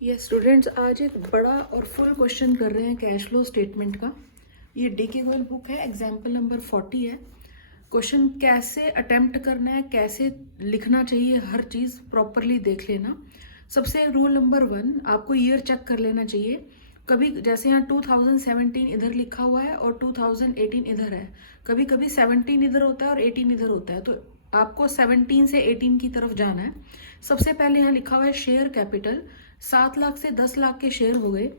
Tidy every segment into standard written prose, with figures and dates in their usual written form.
ये स्टूडेंट्स आज एक बड़ा और फुल क्वेश्चन कर रहे हैं कैश फ्लो स्टेटमेंट का। ये डी.के. गोयल बुक है, एग्जाम्पल नंबर 40 है। क्वेश्चन कैसे अटेम्प्ट करना है, कैसे लिखना चाहिए, हर चीज़ प्रॉपरली देख लेना। सबसे रूल नंबर 1, आपको ईयर चेक कर लेना चाहिए। कभी जैसे यहाँ 2017 इधर लिखा हुआ है और 2018 इधर है, कभी कभी 17 इधर होता है और 18 इधर होता है, तो आपको 17 से 18 की तरफ जाना है। सबसे पहले यहाँ लिखा हुआ है शेयर कैपिटल, 7 लाख से 10 लाख के शेयर हो गए।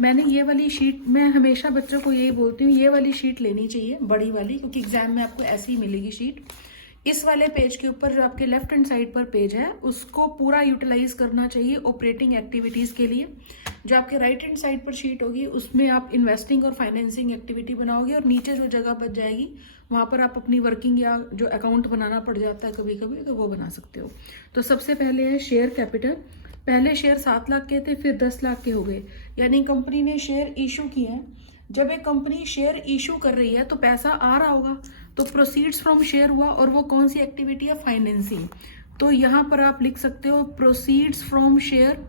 मैंने ये वाली शीट, मैं हमेशा बच्चों को यही बोलती हूँ, ये वाली शीट लेनी चाहिए, बड़ी वाली, क्योंकि एग्जाम में आपको ऐसी ही मिलेगी शीट। इस वाले पेज के ऊपर जो आपके लेफ्ट हैंड साइड पर पेज है उसको पूरा यूटिलाइज करना चाहिए ऑपरेटिंग एक्टिविटीज के लिए। जो आपके राइट हैंड साइड पर शीट होगी उसमें आप इन्वेस्टिंग और फाइनेंसिंग एक्टिविटी बनाओगे, और नीचे जो जगह बच जाएगी वहां पर आप अपनी वर्किंग या जो अकाउंट बनाना पड़ जाता है कभी कभी, तो वो बना सकते हो। तो सबसे पहले है शेयर कैपिटल। पहले शेयर 7 लाख के थे, फिर 10 लाख के हो गए, यानी कंपनी ने शेयर इशू किए हैं। जब एक कंपनी शेयर इशू कर रही है तो पैसा आ रहा होगा, तो प्रोसीड्स फ्रॉम शेयर हुआ, और वो कौन सी एक्टिविटी है, फाइनेंसिंग। तो यहाँ पर आप लिख सकते हो प्रोसीड्स फ्रॉम शेयर,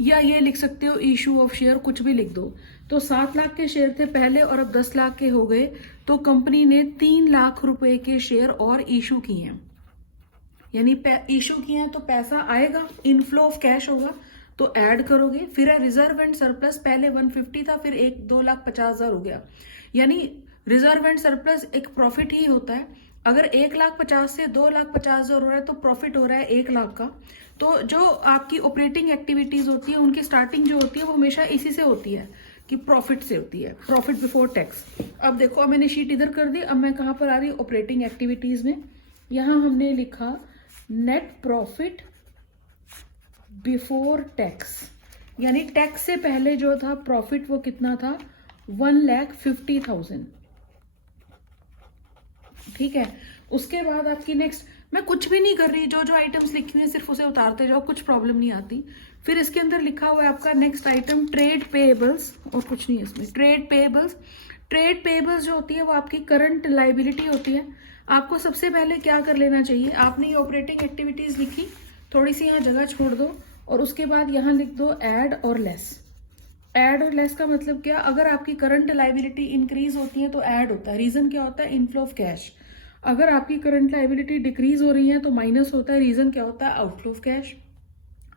या ये लिख सकते हो इशू ऑफ शेयर, कुछ भी लिख दो। तो 7 लाख के शेयर थे पहले और अब 10 लाख के हो गए, तो कंपनी ने 3 लाख रुपए के शेयर और इशू किए हैं, यानी इशू किए हैं तो पैसा आएगा, इनफ्लो ऑफ कैश होगा, तो ऐड करोगे। फिर है रिजर्व एंड सरप्लस, पहले 150 था, फिर 2,50,000 हो गया, यानी रिजर्व एंड सरप्लस एक प्रॉफिट ही होता है। अगर 1,50,000 से 2,50,000 हो रहा है तो प्रॉफिट हो रहा है 1 लाख का। तो जो आपकी ऑपरेटिंग एक्टिविटीज होती है उनकी स्टार्टिंग जो होती है वो हमेशा इसी से होती है, कि प्रॉफिट से होती है, प्रॉफिट बिफोर टैक्स। अब देखो, अब मैंने शीट इधर कर दी, अब मैं कहां पर आ रही हूँ, ऑपरेटिंग एक्टिविटीज में। यहां हमने लिखा नेट प्रॉफिट बिफोर टैक्स, यानी टैक्स से पहले जो था प्रॉफिट वो कितना था, 1,50,000। ठीक है। उसके बाद आपकी नेक्स्ट, मैं कुछ भी नहीं कर रही, जो जो आइटम्स लिखी हुई है सिर्फ उसे उतारते जाओ, कुछ प्रॉब्लम नहीं आती। फिर इसके अंदर लिखा हुआ है आपका नेक्स्ट आइटम ट्रेड पेएबल्स, और कुछ नहीं है इसमें। ट्रेड पेएबल्स, ट्रेड पेएबल्स जो होती है वो आपकी करंट लाइबिलिटी होती है। आपको सबसे पहले क्या कर लेना चाहिए, आपने ये ऑपरेटिंग एक्टिविटीज लिखी, थोड़ी सी यहाँ जगह छोड़ दो, और उसके बाद यहाँ लिख दो ऐड और लेस। ऐड और लेस का मतलब क्या, अगर आपकी करंट लाइबिलिटी इंक्रीज होती है तो ऐड होता है, रीजन क्या होता है, इनफ्लो ऑफ कैश। अगर आपकी करंट लाइबिलिटी डिक्रीज हो रही है तो माइनस होता है, रीजन क्या होता है, आउटफ्लो ऑफ कैश।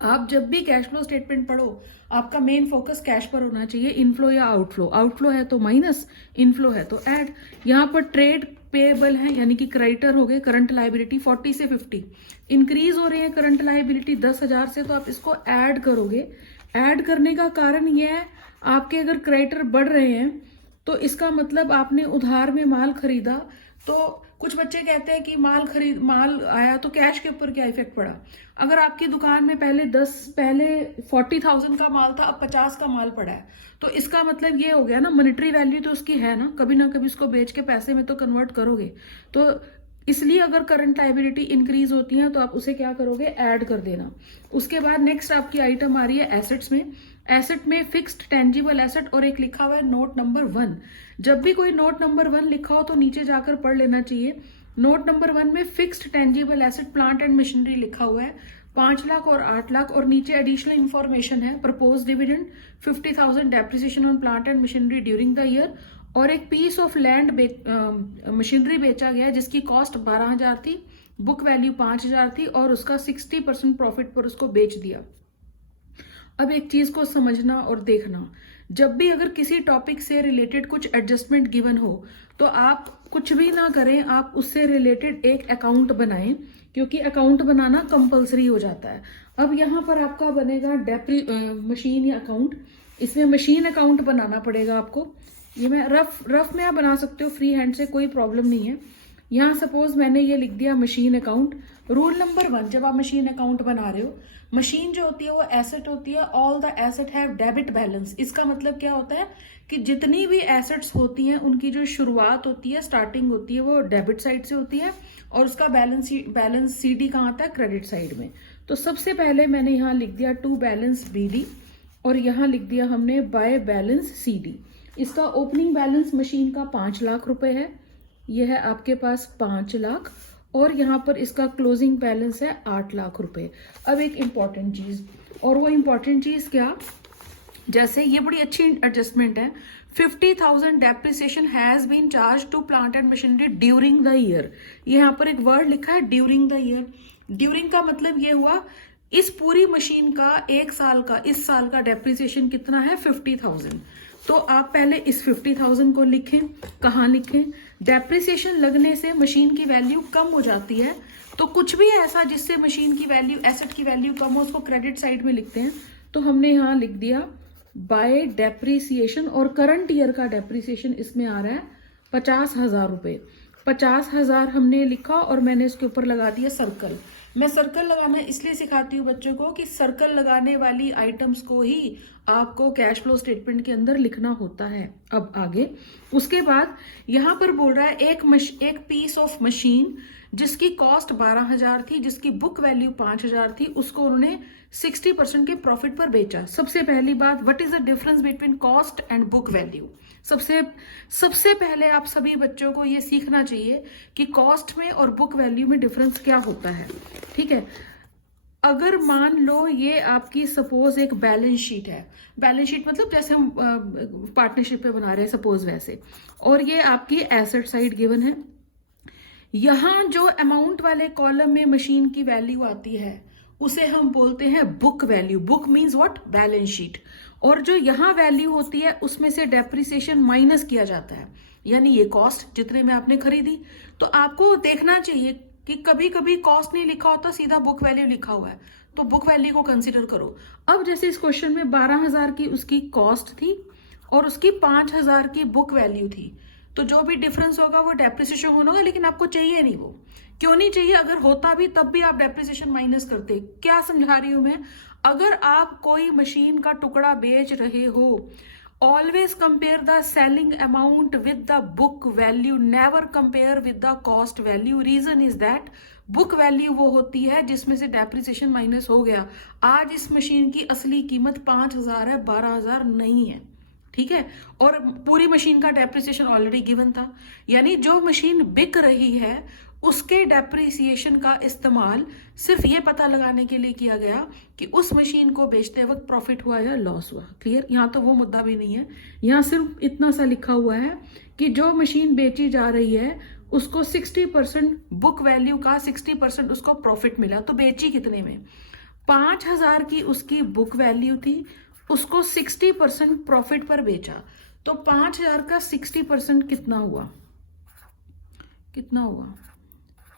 आप जब भी कैश फ्लो स्टेटमेंट पढ़ो आपका मेन फोकस कैश पर होना चाहिए, इनफ्लो या आउटफ्लो। आउटफ्लो है तो माइनस, इनफ्लो है तो ऐड। यहाँ पर ट्रेड पेएबल है, यानी कि क्रेडिटर हो गए, करंट लाइबिलिटी 40 से 50 इंक्रीज हो रही है, करंट लाइबिलिटी 10,000 से, तो आप इसको ऐड करोगे। ऐड करने का कारण यह है, आपके अगर क्रेडिटर बढ़ रहे हैं तो इसका मतलब आपने उधार में माल खरीदा। तो कुछ बच्चे कहते हैं कि माल आया तो कैश के ऊपर क्या इफेक्ट पड़ा। अगर आपकी दुकान में पहले 40,000 का माल था, अब 50 का माल पड़ा है, तो इसका मतलब ये हो गया ना, मॉनेटरी वैल्यू तो उसकी है ना कभी इसको बेच के पैसे में तो कन्वर्ट करोगे। तो इसलिए अगर करंट लायबिलिटी इंक्रीज होती है तो आप उसे क्या करोगे, ऐड कर देना। उसके बाद नेक्स्ट आपकी आइटम आ रही है एसेट्स में। एसेट में फिक्स्ड टेंजिबल एसेट, और एक लिखा हुआ है नोट नंबर 1। जब भी कोई नोट नंबर 1 लिखा हो तो नीचे जाकर पढ़ लेना चाहिए। नोट नंबर 1 में fixed tangible asset plant and machinery लिखा हुआ है, 5 लाख और 8 लाख, और नीचे एडिशनल इंफॉर्मेशन है, propose dividend, 50,000 depreciation on plant and machinery during the year, और एक पीस ऑफ लैंड मशीनरी बेचा गया है जिसकी कॉस्ट 12,000 थी, बुक वैल्यू 5,000 थी, और उसका 60% प्रॉफिट पर उसको बेच दिया। अब एक चीज को समझना और देखना, जब भी अगर किसी टॉपिक से रिलेटेड कुछ एडजस्टमेंट गिवन हो तो आप कुछ भी ना करें, आप उससे रिलेटेड एक अकाउंट बनाएं, क्योंकि अकाउंट बनाना कंपलसरी हो जाता है। अब यहाँ पर आपका बनेगा मशीन या अकाउंट, इसमें मशीन अकाउंट बनाना पड़ेगा आपको। ये मैं रफ में आप बना सकते हो, फ्री हैंड से कोई प्रॉब्लम नहीं है। यहाँ सपोज मैंने ये लिख दिया मशीन अकाउंट। रूल नंबर 1, जब आप मशीन अकाउंट बना रहे हो, मशीन जो होती है वो एसेट होती है, all the asset have debit balance. इसका मतलब क्या होता है कि जितनी भी एसेट्स होती हैं उनकी जो शुरुआत होती है, स्टार्टिंग होती है, वो डेबिट साइड से होती है, और उसका बैलेंस सीडी कहाँ आता है, क्रेडिट साइड में। तो सबसे पहले मैंने यहाँ लिख दिया टू बैलेंस बीडी, और यहाँ लिख दिया हमने बाय बैलेंस सीडी। इसका ओपनिंग बैलेंस मशीन का 5 लाख रुपए है, यह है आपके पास 5 लाख, और यहाँ पर इसका क्लोजिंग बैलेंस है 8 लाख रुपए। अब एक इंपॉर्टेंट चीज, और वो इंपॉर्टेंट चीज क्या, जैसे ये बड़ी अच्छी एडजस्टमेंट है, 50,000 depreciation has been charge to plant and machinery during the year. ये यहाँ पर एक वर्ड लिखा है ड्यूरिंग द ईयर। ड्यूरिंग का मतलब ये हुआ इस पूरी मशीन का एक साल का, इस साल का डेप्रिसिएशन कितना है 50,000। तो आप पहले इस 50,000 को लिखें। कहाँ लिखें, डेप्रिसिएशन लगने से मशीन की वैल्यू कम हो जाती है, तो कुछ भी ऐसा जिससे मशीन की वैल्यू, एसेट की वैल्यू कम हो, उसको क्रेडिट साइड में लिखते हैं। तो हमने यहाँ लिख दिया बाय डेप्रिसिएशन, और करंट ईयर का डेप्रिसिएशन इसमें आ रहा है 50,000 रुपए। 50,000 हमने लिखा और मैंने इसके ऊपर लगा दिया सर्कल। मैं सर्कल लगाना इसलिए सिखाती हूँ बच्चों को कि सर्कल लगाने वाली आइटम्स को ही आपको कैश फ्लो स्टेटमेंट के अंदर लिखना होता है। अब आगे उसके बाद यहाँ पर बोल रहा है एक पीस ऑफ मशीन जिसकी कॉस्ट 12,000 थी, जिसकी बुक वैल्यू 5,000 थी, उसको उन्होंने 60% के प्रॉफिट पर बेचा। सबसे पहली बात, what is the difference between cost and book value. सबसे पहले आप सभी बच्चों को ये सीखना चाहिए कि कॉस्ट में और बुक वैल्यू में डिफरेंस क्या होता है। ठीक है, अगर मान लो ये आपकी सपोज एक बैलेंस शीट है, बैलेंस शीट मतलब जैसे हम पार्टनरशिप पे बना रहे हैं सपोज वैसे, और ये आपकी एसेट साइड गिवन है। यहां जो अमाउंट वाले कॉलम में मशीन की वैल्यू आती है उसे हम बोलते हैं book value. Book means what, balance sheet. और जो यहां वैल्यू होती है उसमें से डेप्रिसिएशन माइनस किया जाता है, यानी ये कॉस्ट जितने में आपने खरीदी। तो आपको देखना चाहिए कि कभी कभी कॉस्ट नहीं लिखा होता, सीधा बुक वैल्यू लिखा हुआ है, तो बुक वैल्यू को कंसिडर करो। अब जैसे इस क्वेश्चन में 12,000 की उसकी कॉस्ट थी और उसकी 5,000 की बुक वैल्यू थी, तो जो भी डिफरेंस होगा वो डेप्रिसिएशन होगा, लेकिन आपको चाहिए नहीं। वो क्यों नहीं चाहिए, अगर होता भी तब भी आप डेप्रिसिएशन माइनस करते। क्या समझा रही हूं मैं, अगर आप कोई मशीन का टुकड़ा बेच रहे हो, always compare the selling amount with the book value, never compare with the cost value. Reason is that book value वो होती है जिसमें से डेप्रिसिएशन माइनस हो गया। आज इस मशीन की असली कीमत 5,000 है, 12,000 नहीं है। ठीक है, और पूरी मशीन का डेप्रिसिएशन ऑलरेडी गिवन था, यानी जो मशीन बिक रही है उसके डेप्रिसिएशन का इस्तेमाल सिर्फ ये पता लगाने के लिए किया गया कि उस मशीन को बेचते वक्त प्रॉफिट हुआ या लॉस हुआ। क्लियर, यहाँ तो वो मुद्दा भी नहीं है, यहाँ सिर्फ इतना सा लिखा हुआ है कि जो मशीन बेची जा रही है उसको 60% बुक वैल्यू का 60% उसको प्रॉफिट मिला। तो बेची कितने में, 5,000 की उसकी बुक वैल्यू थी, उसको 60% प्रॉफिट पर बेचा। तो 5,000 का 60% कितना हुआ,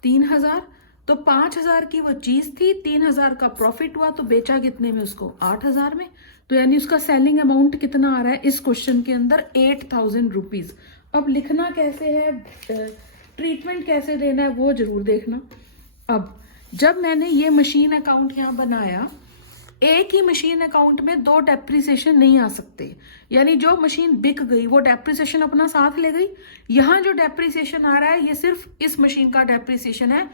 3,000। तो 5,000 की वो चीज थी, 3,000 का प्रॉफिट हुआ, तो बेचा कितने में उसको, 8,000 में। तो यानी उसका सेलिंग अमाउंट कितना आ रहा है इस क्वेश्चन के अंदर, 8,000 रुपीज। अब लिखना कैसे है, ट्रीटमेंट कैसे देना है वो जरूर देखना। अब जब मैंने ये मशीन अकाउंट यहां बनाया, एक ही मशीन अकाउंट में 2 डेप्रिसिएशन नहीं आ सकते, यानी जो मशीन बिक गई वो डेप्रिसिएशन अपना साथ ले गई। यहां जो डेप्रिसिएशन आ रहा है ये सिर्फ इस मशीन का डेप्रिसिएशन है,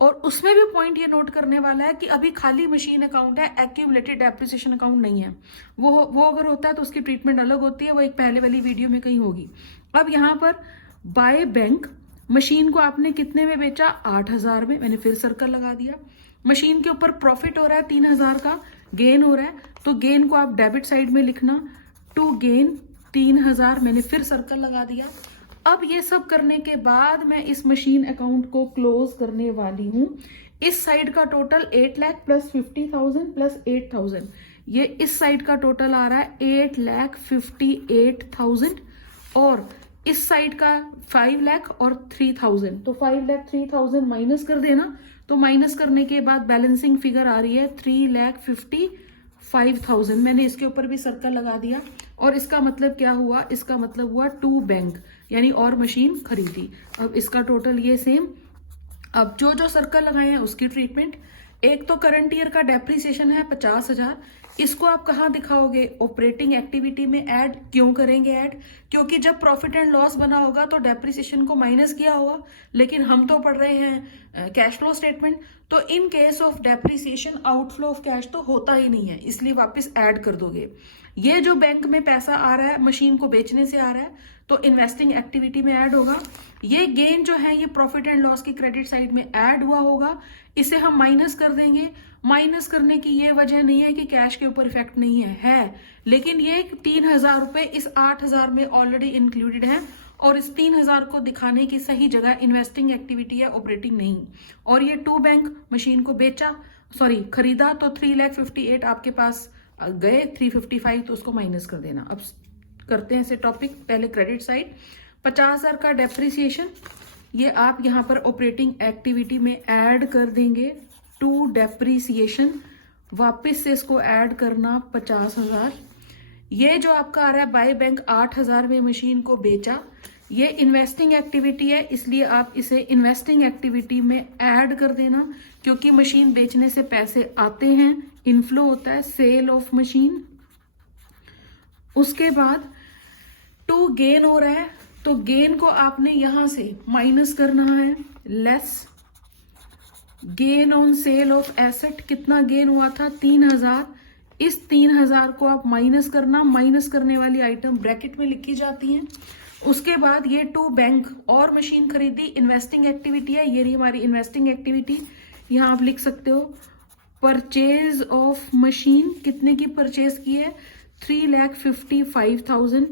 और उसमें भी पॉइंट ये नोट करने वाला है कि अभी खाली मशीन अकाउंट है, एक्यूमुलेटेड डेप्रिसिएशन अकाउंट नहीं है। वो अगर होता है तो उसकी ट्रीटमेंट अलग होती है, वो एक पहले वाली वीडियो में कहीं होगी। अब यहाँ पर बाय बैंक, मशीन को आपने कितने में बेचा, 8,000 में, मैंने फिर सर्कल लगा दिया। मशीन के ऊपर प्रॉफिट हो रहा है 3,000 का, गेन हो रहा है, तो गेन को आप डेबिट साइड में लिखना, टू गेन 3,000, मैंने फिर सर्कल लगा दिया। अब ये सब करने के बाद मैं इस मशीन अकाउंट को क्लोज करने वाली हूं। इस साइड का टोटल 8 लाख प्लस 50,000 प्लस 8,000, ये इस साइड का टोटल आ रहा है 8,58,000, और इस साइड का 5 लाख और 3,000, तो 5 लाख 3,000 माइनस कर देना। तो माइनस करने के बाद बैलेंसिंग फिगर आ रही है 3,55,000। मैंने इसके ऊपर भी सर्कल लगा दिया, और इसका मतलब क्या हुआ, इसका मतलब हुआ टू बैंक, यानी और मशीन खरीदी। अब इसका टोटल ये सेम। अब जो जो सर्कल लगाए हैं उसकी ट्रीटमेंट, एक तो करंट ईयर का डेप्रिसिएशन है 50,000, इसको आप कहाँ दिखाओगे, ऑपरेटिंग एक्टिविटी में ऐड। क्यों करेंगे ऐड, क्योंकि जब प्रॉफिट एंड लॉस बना होगा तो डेप्रिसिएशन को माइनस किया होगा, लेकिन हम तो पढ़ रहे हैं कैश फ्लो स्टेटमेंट, तो in case of depreciation outflow of cash तो होता ही नहीं है, इसलिए वापस ऐड कर दोगे। ये जो बैंक में पैसा आ रहा है मशीन को बेचने से आ रहा है, तो इन्वेस्टिंग एक्टिविटी में ऐड होगा। ये गेन जो है ये प्रॉफिट एंड लॉस की क्रेडिट साइड में ऐड हुआ होगा, इसे हम माइनस कर देंगे। माइनस करने की ये वजह नहीं है कि कैश के ऊपर इफेक्ट नहीं है, लेकिन ये 3,000 रुपए इस 8,000 में ऑलरेडी इंक्लूडेड है, और इस 3,000 को दिखाने की सही जगह इन्वेस्टिंग एक्टिविटी है, ऑपरेटिंग नहीं। और ये 2 बैंक मशीन को खरीदा तो 3,58,000 आपके पास गए, 355 तो उसको माइनस कर देना। अब करते हैं इसे टॉपिक, पहले क्रेडिट साइड। 50,000 का डेप्रिसिएशन, ये आप यहाँ पर ऑपरेटिंग एक्टिविटी में ऐड कर देंगे टू डेप्रिसिएशन, वापस से इसको ऐड करना 50,000। ये जो आपका आ रहा है बाय बैंक 8,000 में मशीन को बेचा, ये इन्वेस्टिंग एक्टिविटी है, इसलिए आप इसे इन्वेस्टिंग एक्टिविटी में ऐड कर देना, क्योंकि मशीन बेचने से पैसे आते हैं, इनफ्लो होता है, सेल ऑफ मशीन। उसके बाद 2 गेन हो रहा है, तो गेन को आपने यहां से माइनस करना है, less gain on sale of asset. कितना गेन हुआ था? 3,000। इस 3,000 को आप माइनस करना, माइनस करने वाली आइटम ब्रैकेट में लिखी जाती हैं। उसके बाद ये 2 बैंक और मशीन खरीदी, इन्वेस्टिंग एक्टिविटी है, ये रही हमारी इन्वेस्टिंग एक्टिविटी। यहां आप लिख सकते हो परचेज ऑफ मशीन, कितने की परचेज की है? 3,55,000।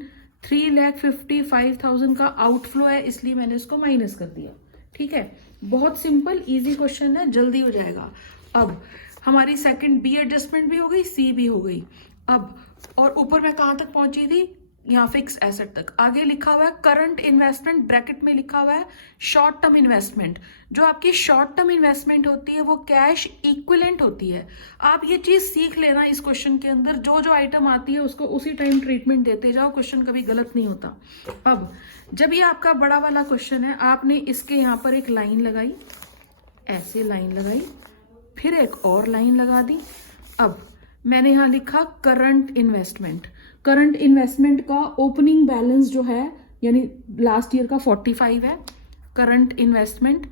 3,55,000 का आउटफ्लो है, इसलिए मैंने इसको माइनस कर दिया। ठीक है, बहुत सिंपल इजी क्वेश्चन है, जल्दी हो जाएगा। अब हमारी सेकंड बी एडजस्टमेंट भी हो गई, सी भी हो गई। अब और ऊपर मैं कहां तक पहुंची थी? यहाँ फिक्स एसेट तक। आगे लिखा हुआ है करंट इन्वेस्टमेंट, ब्रैकेट में लिखा हुआ है शॉर्ट टर्म इन्वेस्टमेंट। जो आपकी शॉर्ट टर्म इन्वेस्टमेंट होती है वो कैश इक्विवेलेंट होती है। आप ये चीज सीख लेना, इस क्वेश्चन के अंदर जो जो आइटम आती है उसको उसी टाइम ट्रीटमेंट देते जाओ, क्वेश्चन कभी गलत नहीं होता। अब जब ये आपका बड़ा वाला क्वेश्चन है, आपने इसके यहाँ पर एक लाइन लगाई, ऐसे लाइन लगाई, फिर एक और लाइन लगा दी। अब मैंने यहाँ लिखा करंट इन्वेस्टमेंट। करंट इन्वेस्टमेंट का ओपनिंग बैलेंस जो है, यानी लास्ट ईयर का 45 है। Current investment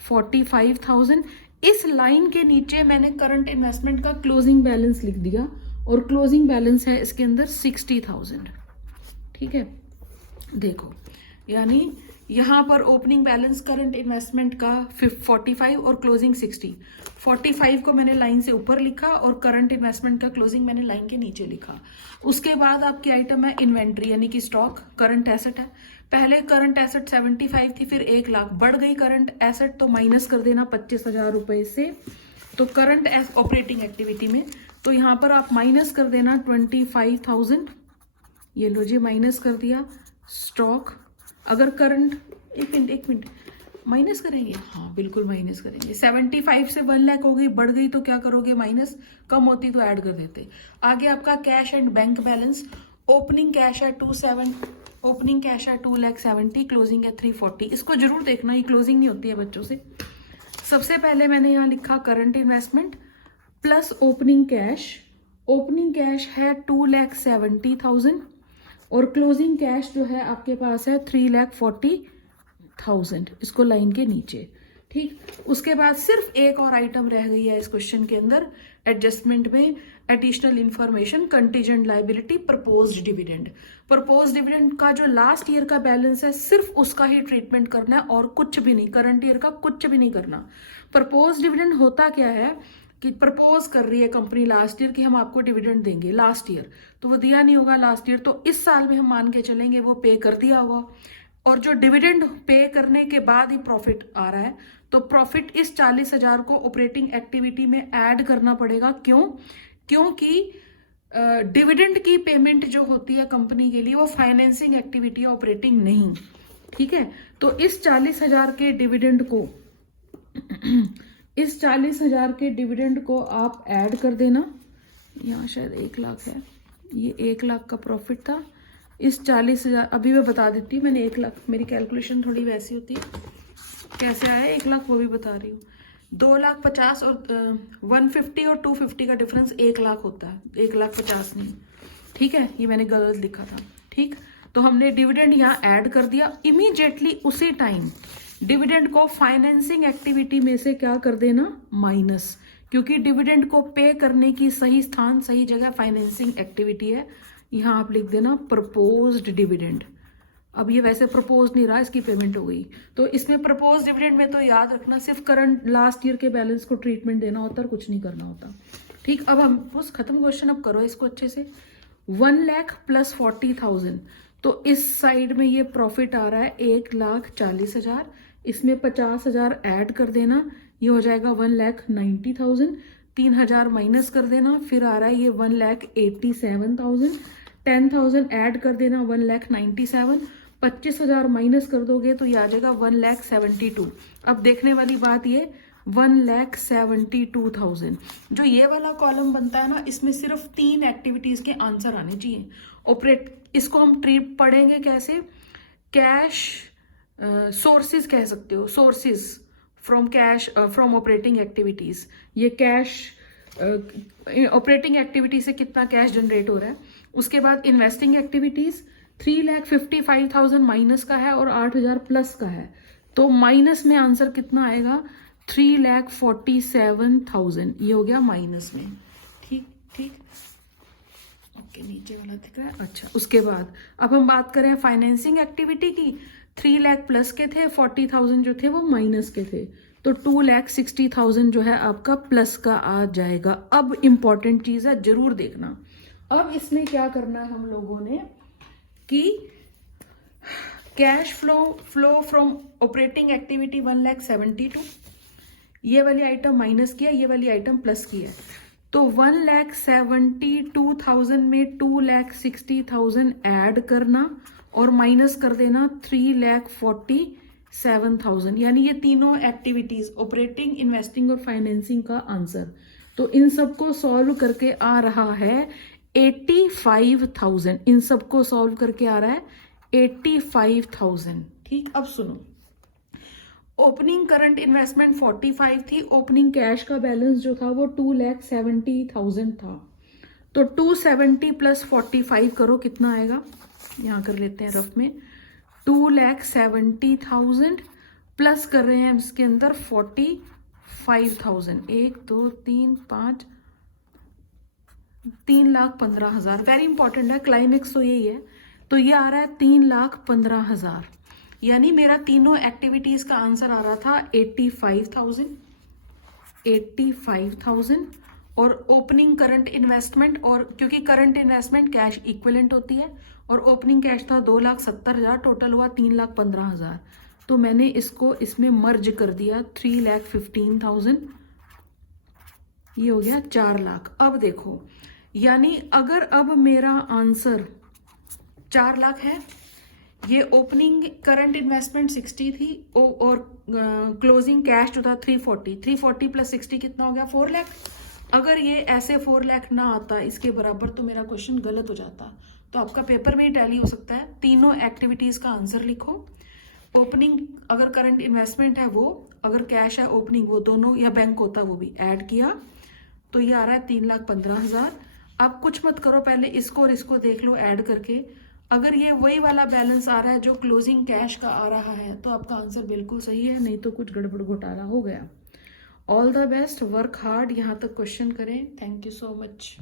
45,000। इस लाइन के नीचे मैंने करंट इन्वेस्टमेंट का क्लोजिंग बैलेंस लिख दिया, और क्लोजिंग बैलेंस है इसके अंदर 60,000। ठीक है, देखो, यानी यहां पर ओपनिंग बैलेंस करंट इन्वेस्टमेंट का 45 और क्लोजिंग 60। 45 को मैंने लाइन से ऊपर लिखा और करंट इन्वेस्टमेंट का क्लोजिंग मैंने लाइन के नीचे लिखा। उसके बाद आपकी आइटम है इन्वेंट्री, यानी कि स्टॉक। करंट एसेट है, पहले करंट एसेट 75 थी, फिर 1 लाख बढ़ गई करंट एसेट, तो माइनस कर देना 25,000 रुपए से। तो करंट ऑपरेटिंग एक्टिविटी में, तो यहां पर आप माइनस कर देना 25,000। ये लो जी, माइनस कर दिया। स्टॉक, अगर करंट, एक मिनट माइनस करेंगे, हाँ बिल्कुल माइनस करेंगे। 75 से 1 लाख हो गई, बढ़ गई तो क्या करोगे? माइनस। कम होती तो ऐड कर देते। आगे आपका cash and bank balance. Opening cash है 27, ओपनिंग कैश है 2,70,000, क्लोजिंग है 340। इसको जरूर देखना, ये क्लोजिंग नहीं होती है बच्चों से। सबसे पहले मैंने यहाँ लिखा current investment plus opening cash. Opening cash है 2,70,000 और क्लोजिंग कैश जो है आपके पास है 3,40,000, इसको लाइन के नीचे। ठीक, उसके बाद सिर्फ एक और आइटम रह गई है इस क्वेश्चन के अंदर एडजस्टमेंट में, additional information, contingent liability, proposed dividend. Proposed dividend का जो लास्ट ईयर का बैलेंस है, सिर्फ उसका ही ट्रीटमेंट करना है और कुछ भी नहीं, करंट ईयर का कुछ भी नहीं करना। प्रपोज्ड डिविडेंड होता क्या है कि प्रपोज कर रही है कंपनी लास्ट ईयर कि हम आपको डिविडेंड देंगे लास्ट ईयर, तो वो दिया नहीं होगा लास्ट ईयर, तो इस साल में हम मान के चलेंगे वो पे कर दिया होगा। और जो डिविडेंड पे करने के बाद ही प्रॉफिट आ रहा है, तो प्रॉफिट इस 40,000 को ऑपरेटिंग एक्टिविटी में ऐड करना पड़ेगा। क्यों? क्योंकि डिविडेंड की पेमेंट जो होती है कंपनी के लिए वो फाइनेंसिंग एक्टिविटी है, ऑपरेटिंग नहीं। ठीक है, तो इस 40,000 के डिविडेंड को इस 40,000 के डिविडेंड को आप ऐड कर देना। यहाँ शायद 1 लाख है, ये 1 लाख का प्रॉफिट था। इस 40,000, अभी मैं बता देती हूँ, मैंने 1 लाख, मेरी कैलकुलेशन थोड़ी वैसी होती है, कैसे आया 1 लाख वो भी बता रही हूँ। 2,50,000 और 150 और 250 का डिफरेंस 1 लाख होता है, 1,50,000 नहीं। ठीक है, ये मैंने गलत लिखा था। ठीक, तो हमने डिविडेंड यहाँ ऐड कर दिया। इमीडिएटली उसी टाइम डिविडेंड को फाइनेंसिंग एक्टिविटी में से क्या कर देना? माइनस, क्योंकि डिविडेंड को पे करने की सही स्थान, सही जगह फाइनेंसिंग एक्टिविटी है। यहाँ आप लिख देना प्रपोज्ड डिविडेंड। अब ये वैसे प्रपोज नहीं रहा, इसकी पेमेंट हो गई। तो इसमें प्रपोज डिविडेंड में तो याद रखना सिर्फ करंट लास्ट ईयर के बैलेंस को ट्रीटमेंट देना होता है और कुछ नहीं करना होता। ठीक, अब हम बस खत्म क्वेश्चन, अब करो इसको अच्छे से। 1 लाख प्लस 40,000, तो इस साइड में ये प्रॉफिट आ रहा है 1,40,000, इसमें 50,000 ऐड कर देना, ये हो जाएगा 1,90,000, 3,000 माइनस कर देना, फिर आ रहा है ये 1,87,000, 10,000 ऐड कर देना 1,97,000, 25,000 माइनस कर दोगे तो ये आ जाएगा 1,72,000। अब देखने वाली बात ये 1,72,000, जो ये वाला कॉलम बनता है ना, इसमें सिर्फ 3 एक्टिविटीज के आंसर आने चाहिए। ऑपरेट, इसको हम ट्रीट पढ़ेंगे कैसे, कैश सोर्सेज कह सकते हो, sources from cash from operating activities. ये कैश ऑपरेटिंग एक्टिविटी से कितना कैश जनरेट हो रहा है। उसके बाद इन्वेस्टिंग एक्टिविटीज 3,55,000 माइनस का है और 8,000 प्लस का है, तो माइनस में आंसर कितना आएगा 3,47,000, ये हो गया माइनस में। ठीक ठीक, ओके, नीचे वाला दिख रहा है। अच्छा, उसके बाद अब हम बात करें फाइनेंसिंग एक्टिविटी की। 3 लाख प्लस के थे, 40,000 जो थे वो माइनस के थे, तो 2,60,000 जो है आपका प्लस का आ जाएगा। अब इंपॉर्टेंट चीज है, जरूर देखना। अब इसमें क्या करना है हम लोगों ने कि cash flow from operating activity 1,72,000, ये वाली आइटम माइनस किया, ये वाली आइटम प्लस किया, तो 1,72,000 में 2,60,000 ऐड करना और माइनस कर देना 3,47,000, यानी ये तीनों एक्टिविटीज ऑपरेटिंग, इन्वेस्टिंग और फाइनेंसिंग का आंसर। तो इन सबको सॉल्व करके आ रहा है 85,000, इन सबको सॉल्व करके आ रहा है 85,000। ठीक, अब सुनो, ओपनिंग करंट इन्वेस्टमेंट 45 थी, ओपनिंग कैश का बैलेंस जो था वो 2,70,000 था, तो 270 प्लस 45 करो, कितना आएगा, यहाँ कर लेते हैं रफ में, 2,70,000 प्लस कर रहे हैं इसके अंदर 45,000, 1 2 3 5, 3,15,000। वेरी इंपॉर्टेंट है, क्लाइमेक्स तो यही है। तो ये आ रहा है 3,15,000, यानी मेरा तीनों एक्टिविटीज का आंसर आ रहा था 85,000 और ओपनिंग करंट इन्वेस्टमेंट, और क्योंकि करंट इन्वेस्टमेंट कैश इक्विवेलेंट होती है और ओपनिंग कैश था 2,70,000, टोटल हुआ 3,15,000, तो मैंने इसको इसमें मर्ज कर दिया 3,15,000, ये हो गया 4 लाख। अब देखो, यानी अगर अब मेरा आंसर 4 लाख है, ये ओपनिंग करंट इन्वेस्टमेंट 60 थी और क्लोजिंग कैश जो था 340 प्लस 60 कितना हो गया 4 लाख। अगर ये ऐसे 4 लाख ना आता इसके बराबर तो मेरा क्वेश्चन गलत हो जाता, तो आपका पेपर में ही टैली हो सकता है। तीनों एक्टिविटीज का आंसर लिखो, ओपनिंग अगर करंट इन्वेस्टमेंट है वो, अगर कैश है ओपनिंग वो दोनों, या बैंक होता वो भी ऐड किया, तो ये आ रहा है 3,15,000। आप कुछ मत करो, पहले इसको और इसको देख लो ऐड करके, अगर ये वही वाला बैलेंस आ रहा है जो क्लोजिंग कैश का आ रहा है तो आपका आंसर बिल्कुल सही है, नहीं तो कुछ गड़बड़ घोटाला हो गया। All the best, work hard, यहाँ तक क्वेश्चन करें। Thank you so much.